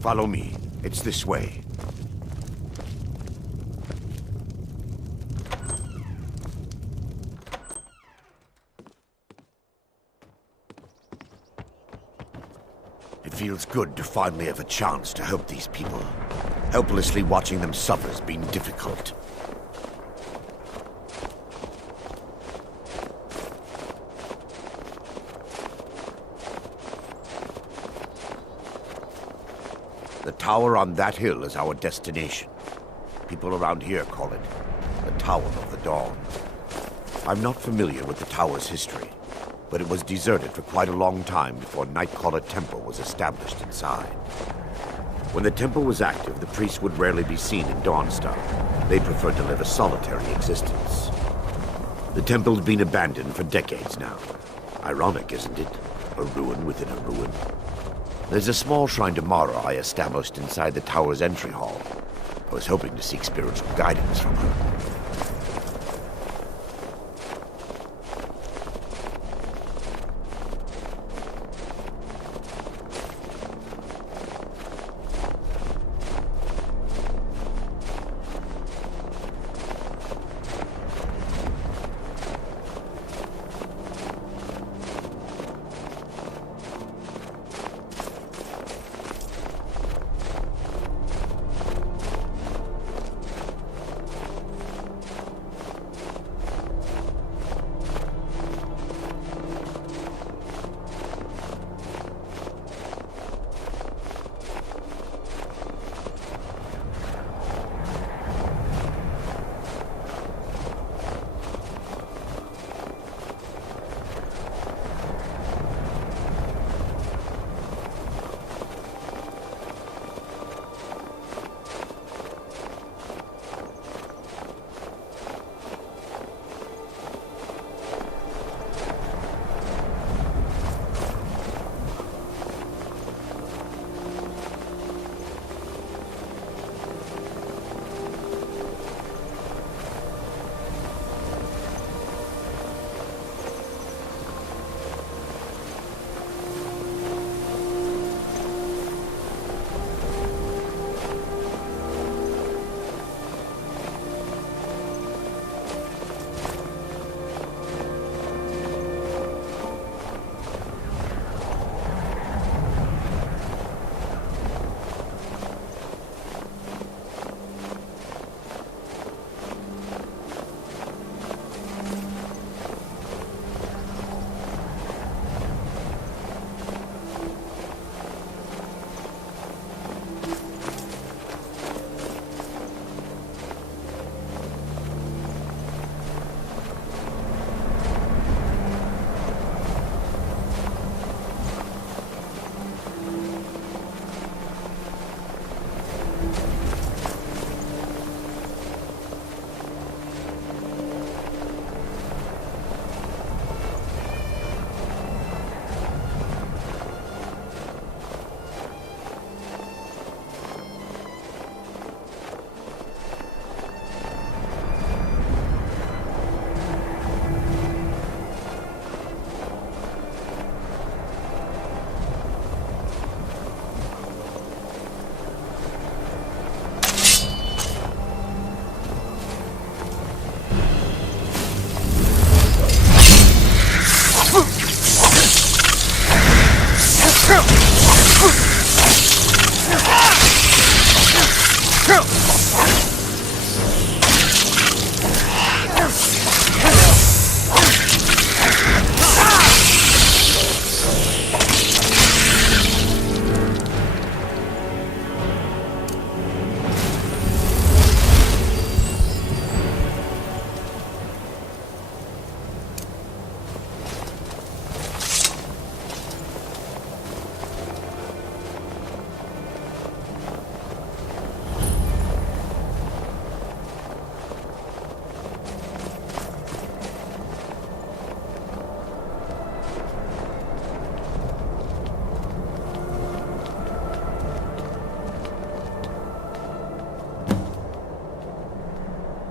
Follow me. It's this way. It feels good to finally have a chance to help these people. Helplessly watching them suffer has been difficult. The tower on that hill is our destination. People around here call it the Tower of the Dawn. I'm not familiar with the tower's history, but it was deserted for quite a long time before Nightcaller Temple was established inside. When the temple was active, the priests would rarely be seen in Dawnstar. They preferred to live a solitary existence. The temple has been abandoned for decades now. Ironic, isn't it? A ruin within a ruin. There's a small shrine to Mara I established inside the tower's entry hall. I was hoping to seek spiritual guidance from her.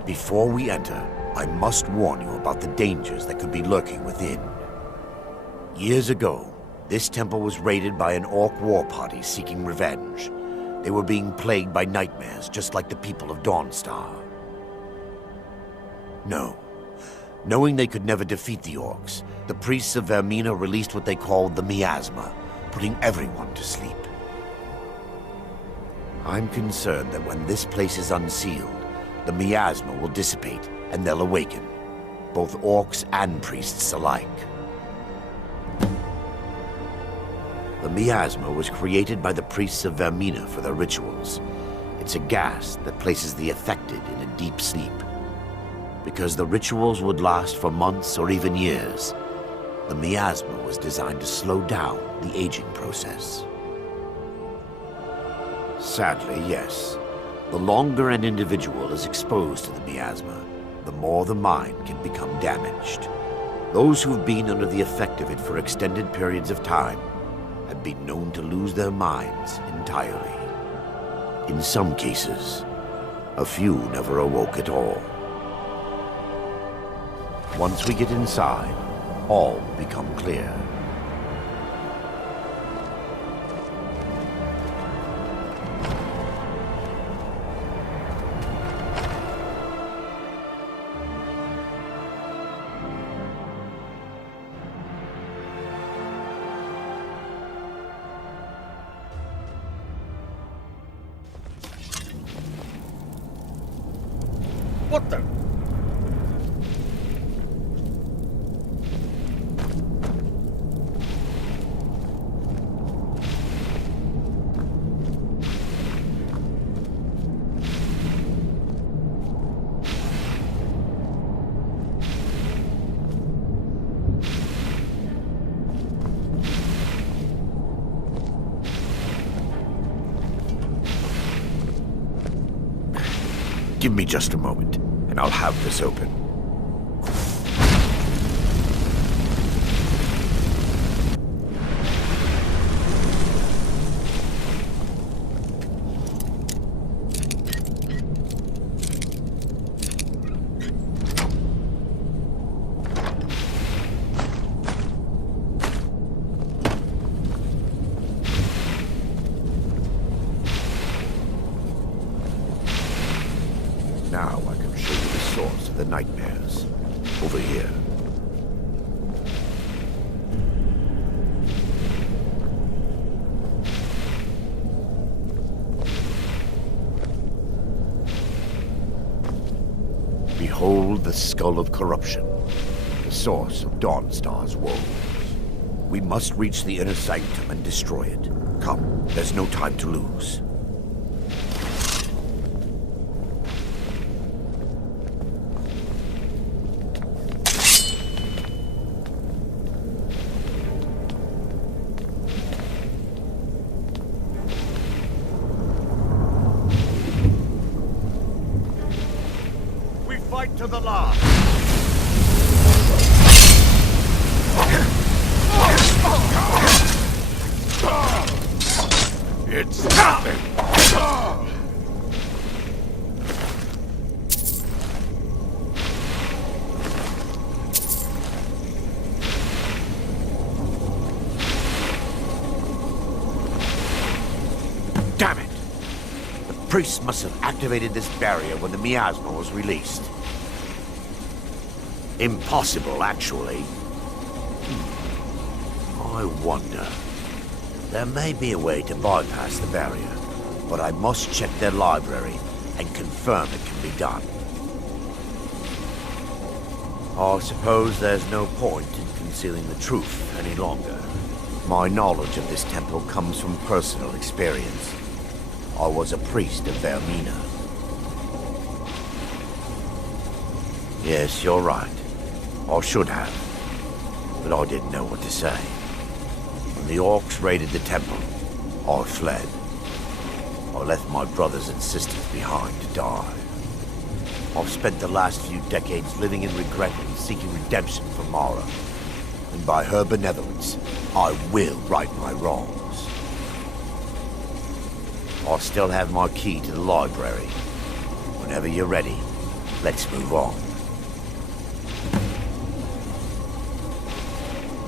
Before we enter, I must warn you about the dangers that could be lurking within. Years ago, this temple was raided by an orc war party seeking revenge. They were being plagued by nightmares, just like the people of Dawnstar. No. Knowing they could never defeat the orcs, the priests of Vermina released what they called the miasma, putting everyone to sleep. I'm concerned that when this place is unsealed, the miasma will dissipate and they'll awaken, both orcs and priests alike. The miasma was created by the priests of Vermina for their rituals. It's a gas that places the affected in a deep sleep. Because the rituals would last for months or even years, the miasma was designed to slow down the aging process. Sadly, yes. The longer an individual is exposed to the miasma, the more the mind can become damaged. Those who've been under the effect of it for extended periods of time have been known to lose their minds entirely. In some cases, a few never awoke at all. Once we get inside, all will become clear. What the? Give me just a moment, and I'll have this open. Now I can show you the source of the nightmares. Over here. Behold the skull of corruption, the source of Dawnstar's woes. We must reach the inner sanctum and destroy it. Come, there's no time to lose. Fight to the last. It's nothing. Damn it! The priests must have activated this barrier when the miasma was released. Impossible, actually. I wonder. There may be a way to bypass the barrier, but I must check their library and confirm it can be done. I suppose there's no point in concealing the truth any longer. My knowledge of this temple comes from personal experience. I was a priest of Vermina. Yes, you're right. I should have, but I didn't know what to say. When the orcs raided the temple, I fled. I left my brothers and sisters behind to die. I've spent the last few decades living in regret and seeking redemption from Mara. And by her benevolence, I will right my wrongs. I still have my key to the library. Whenever you're ready, let's move on.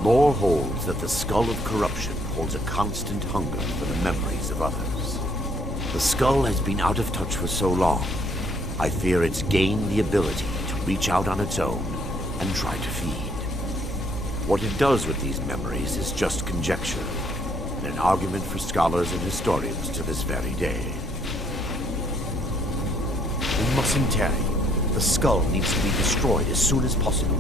Lore holds that the skull of corruption holds a constant hunger for the memories of others. The skull has been out of touch for so long. I fear it's gained the ability to reach out on its own and try to feed. What it does with these memories is just conjecture, and an argument for scholars and historians to this very day. We mustn't tarry. The skull needs to be destroyed as soon as possible.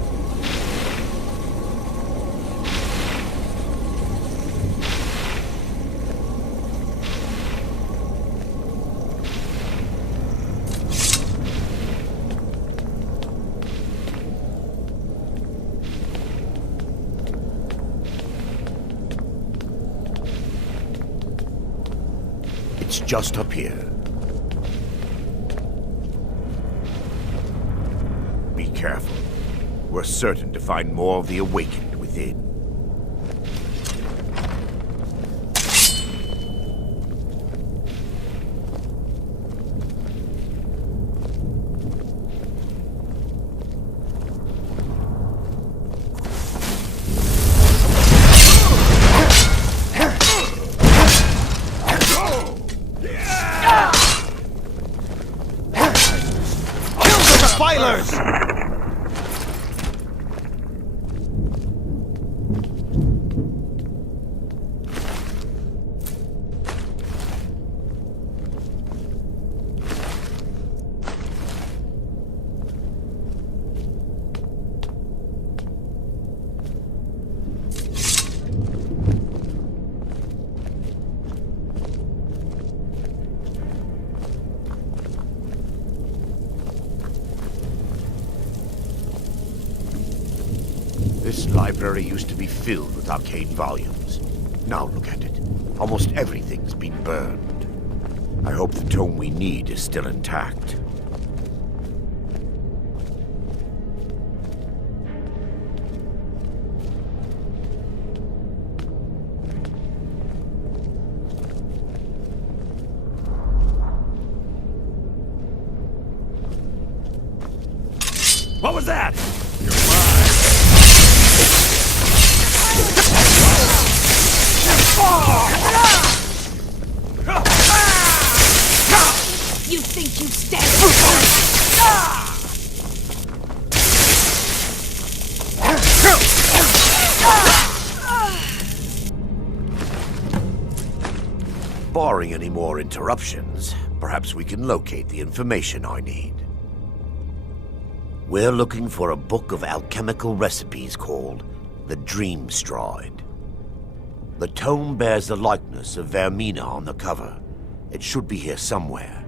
It's just up here. Be careful. We're certain to find more of the awakened within. This library used to be filled with arcane volumes. Now look at it. Almost everything's been burned. I hope the tome we need is still intact. What was that? You think you stand Barring any more interruptions, perhaps we can locate the information I need. We're looking for a book of alchemical recipes called the Dreamstride. The tome bears the likeness of Vermina on the cover. It should be here somewhere.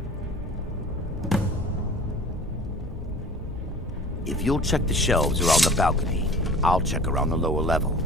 If you'll check the shelves around the balcony, I'll check around the lower level.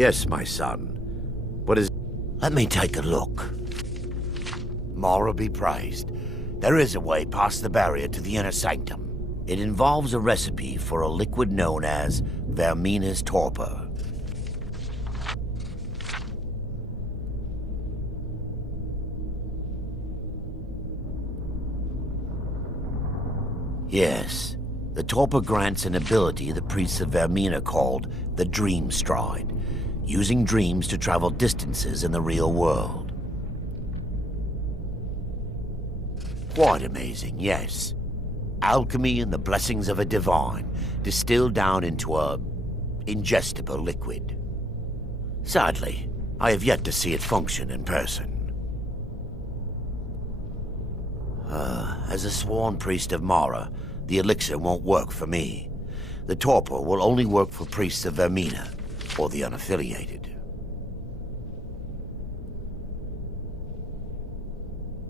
Yes, my son. What is... Let me take a look. Mara be praised. There is a way past the barrier to the inner sanctum. It involves a recipe for a liquid known as Vermina's torpor. Yes, the torpor grants an ability the priests of Vermina called the Dream Stride, using dreams to travel distances in the real world. Quite amazing, yes. Alchemy and the blessings of a divine, distilled down into a ingestible liquid. Sadly, I have yet to see it function in person. As a sworn priest of Mara, the elixir won't work for me. The torpor will only work for priests of Vermina, or the unaffiliated.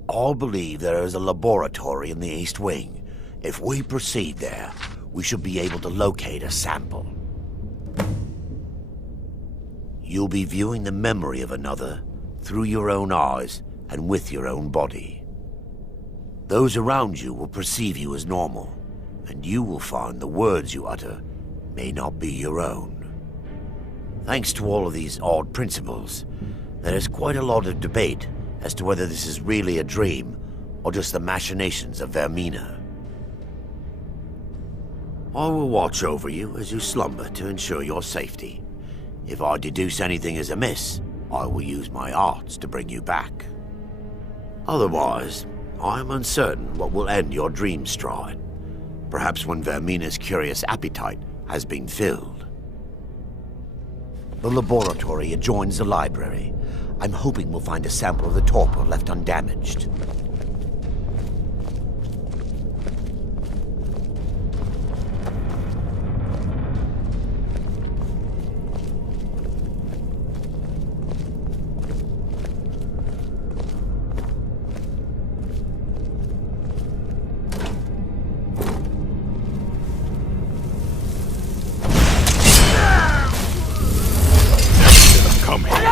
All believe there is a laboratory in the East Wing. If we proceed there, we should be able to locate a sample. You'll be viewing the memory of another through your own eyes and with your own body. Those around you will perceive you as normal, and you will find the words you utter may not be your own. Thanks to all of these odd principles, there is quite a lot of debate as to whether this is really a dream or just the machinations of Vermina. I will watch over you as you slumber to ensure your safety. If I deduce anything is amiss, I will use my arts to bring you back. Otherwise, I am uncertain what will end your dream stride. Perhaps when Vermina's curious appetite has been filled. The laboratory adjoins the library. I'm hoping we'll find a sample of the torpor left undamaged. Come here.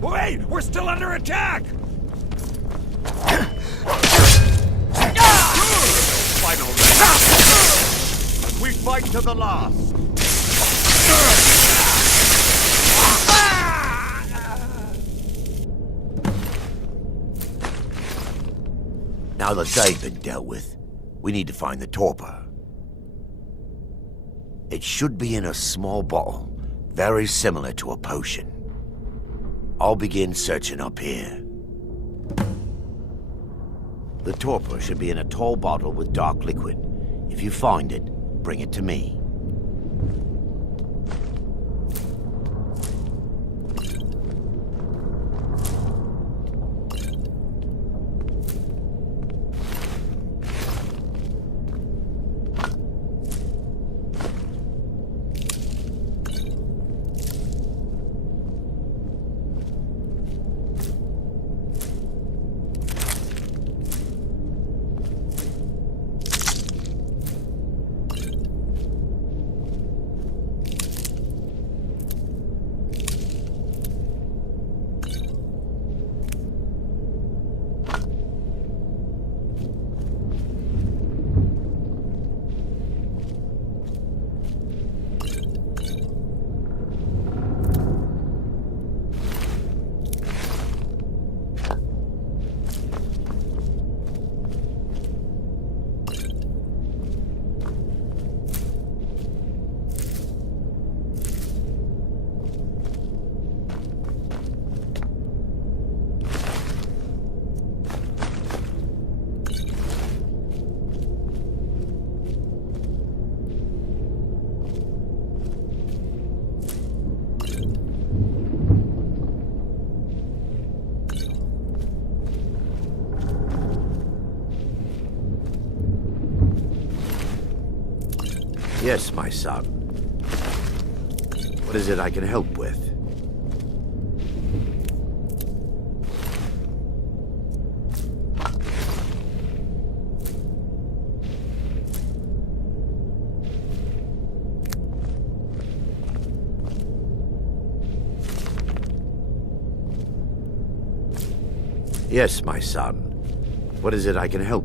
Wait! We're still under attack! Final round. We fight to the last. Now that they've been dealt with, we need to find the torpor. It should be in a small bottle, very similar to a potion. I'll begin searching up here. The torpor should be in a tall bottle with dark liquid. If you find it, bring it to me. Yes, my son. What is it I can help with? Yes, my son. What is it I can help